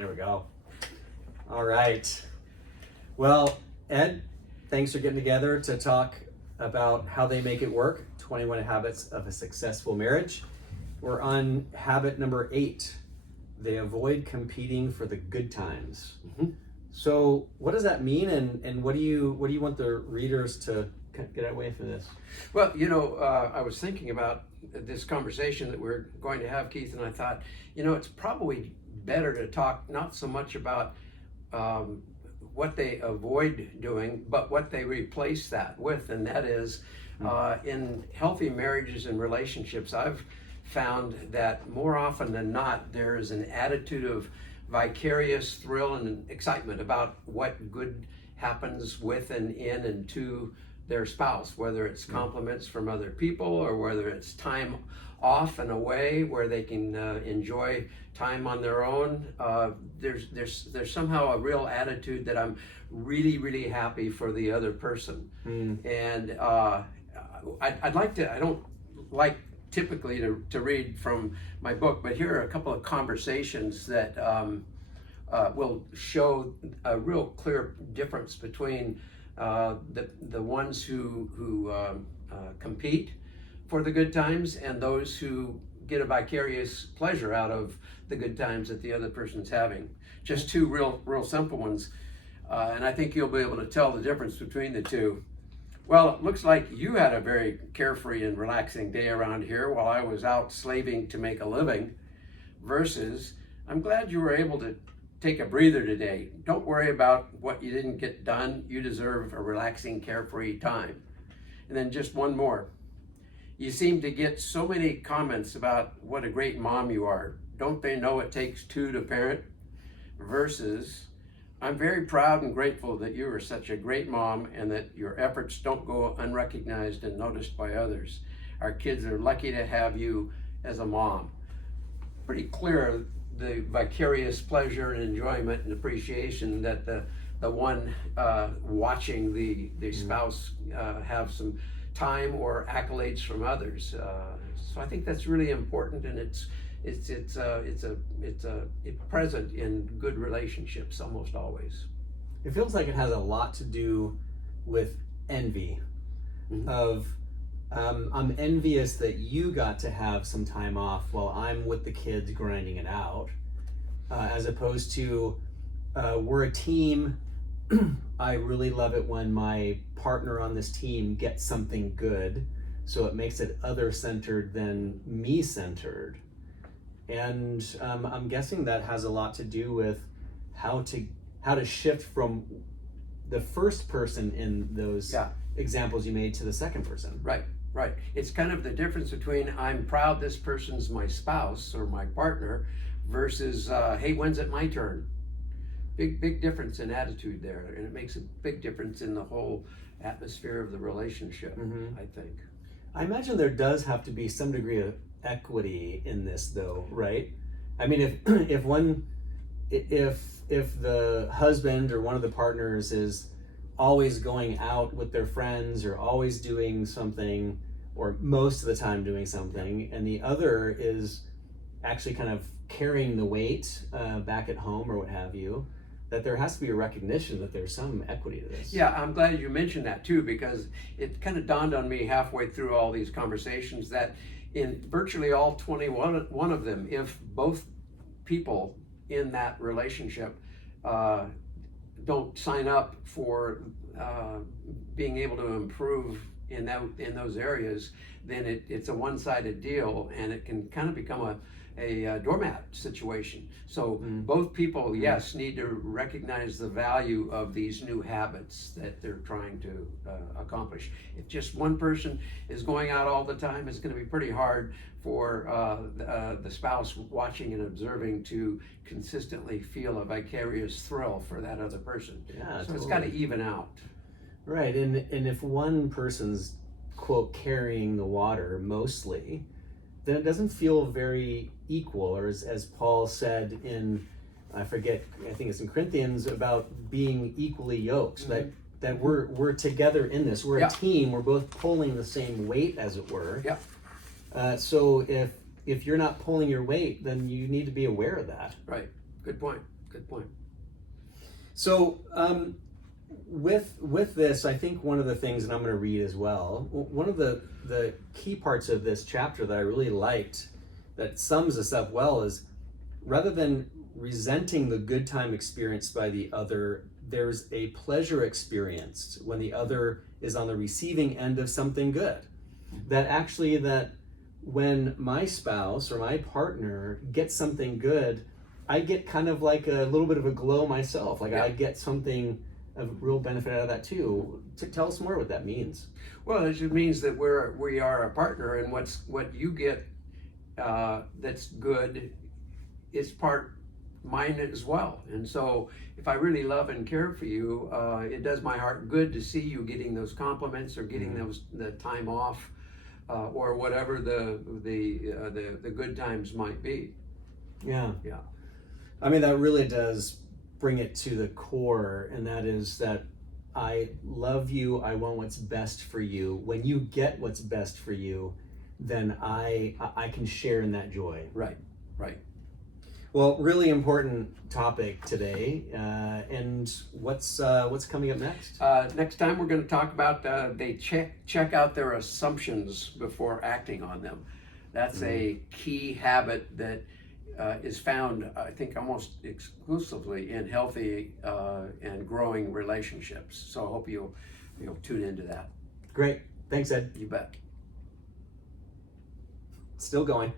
There we go. All right. Well, Ed, thanks for getting together to talk about how they make it work. 21 Habits of a Successful Marriage. We're on habit number 8. They avoid competing for the good times. Mm-hmm. So what does that mean, and what do you want the readers to get away from this? Well, I was thinking about this conversation that we're going to have, Keith, and I thought, it's probably better to talk not so much about what they avoid doing, but what they replace that with, and that is in healthy marriages and relationships, I've found that more often than not, there is an attitude of vicarious thrill and excitement about what good happens with and in and to their spouse, whether it's compliments from other people or whether it's time off and away where they can enjoy time on their own. There's somehow a real attitude that I'm really, really happy for the other person. And I'd like to, I don't like typically to read from my book, but here are a couple of conversations that will show a real clear difference between the ones who compete for the good times and those who get a vicarious pleasure out of the good times that the other person's having. Just two real simple ones, and I think you'll be able to tell the difference between the two. Well, it looks like you had a very carefree and relaxing day around here while I was out slaving to make a living, versus, I'm glad you were able to take a breather today. Don't worry about what you didn't get done. You deserve a relaxing, carefree time. And then just one more. You seem to get so many comments about what a great mom you are. Don't they know it takes two to parent? Versus, I'm very proud and grateful that you are such a great mom and that your efforts don't go unrecognized and noticed by others. Our kids are lucky to have you as a mom. Pretty clear the vicarious pleasure and enjoyment and appreciation that the one watching the spouse have some time or accolades from others. So I think that's really important, and it's present in good relationships almost always. It feels like it has a lot to do with envy. Of I'm envious that you got to have some time off while I'm with the kids grinding it out, as opposed to we're a team. I really love it when my partner on this team gets something good, so it makes it other-centered than me-centered. And I'm guessing that has a lot to do with how to shift from the first person in those examples you made to the second person. Right. It's kind of the difference between I'm proud this person's my spouse or my partner versus hey, when's it my turn? Big difference in attitude there, and it makes a big difference in the whole atmosphere of the relationship. I think. I imagine there does have to be some degree of equity in this, though, right? I mean, if the husband or one of the partners is always going out with their friends or always doing something, or most of the time doing something, and the other is actually kind of carrying the weight back at home or what have you, that there has to be a recognition that there's some equity to this. Yeah, I'm glad you mentioned that too, because it kind of dawned on me halfway through all these conversations that in virtually all 21 of them, if both people in that relationship don't sign up for being able to improve in those areas, then it's a one-sided deal, and it can kind of become a doormat situation. So both people, yes, need to recognize the value of these new habits that they're trying to accomplish. If just one person is going out all the time, it's going to be pretty hard for the spouse watching and observing to consistently feel a vicarious thrill for that other person. Yeah, so totally. It's got to even out. Right, and if one person's, quote, carrying the water mostly, then it doesn't feel very equal, or as Paul said in, I think it's in Corinthians, about being equally yoked, that we're together in this. We're a team, we're both pulling the same weight, as it were. So if you're not pulling your weight, then you need to be aware of that. Right, good point. Good point. So, with this, I think one of the things, and I'm going to read as well, one of the key parts of this chapter that I really liked, that sums us up well, is rather than resenting the good time experienced by the other, there's a pleasure experienced when the other is on the receiving end of something good. That actually, that when my spouse or my partner gets something good, I get kind of like a little bit of a glow myself. Like, Yeah. I get something of real benefit out of that too. Tell us more what that means. Well, it just means that we are a partner, and what you get that's good is part mine as well. And so, if I really love and care for you, it does my heart good to see you getting those compliments or getting the time off, or whatever the good times might be. Yeah. Yeah. I mean, that really does bring it to the core, and that is that I love you, I want what's best for you. When you get what's best for you, then I can share in that joy. Right. Right. Well, really important topic today, and what's coming up next? Next time we're going to talk about they check out their assumptions before acting on them. That's a key habit that is found, I think, almost exclusively in healthy and growing relationships. So I hope you'll tune into that. Great, thanks, Ed. You bet. Still going.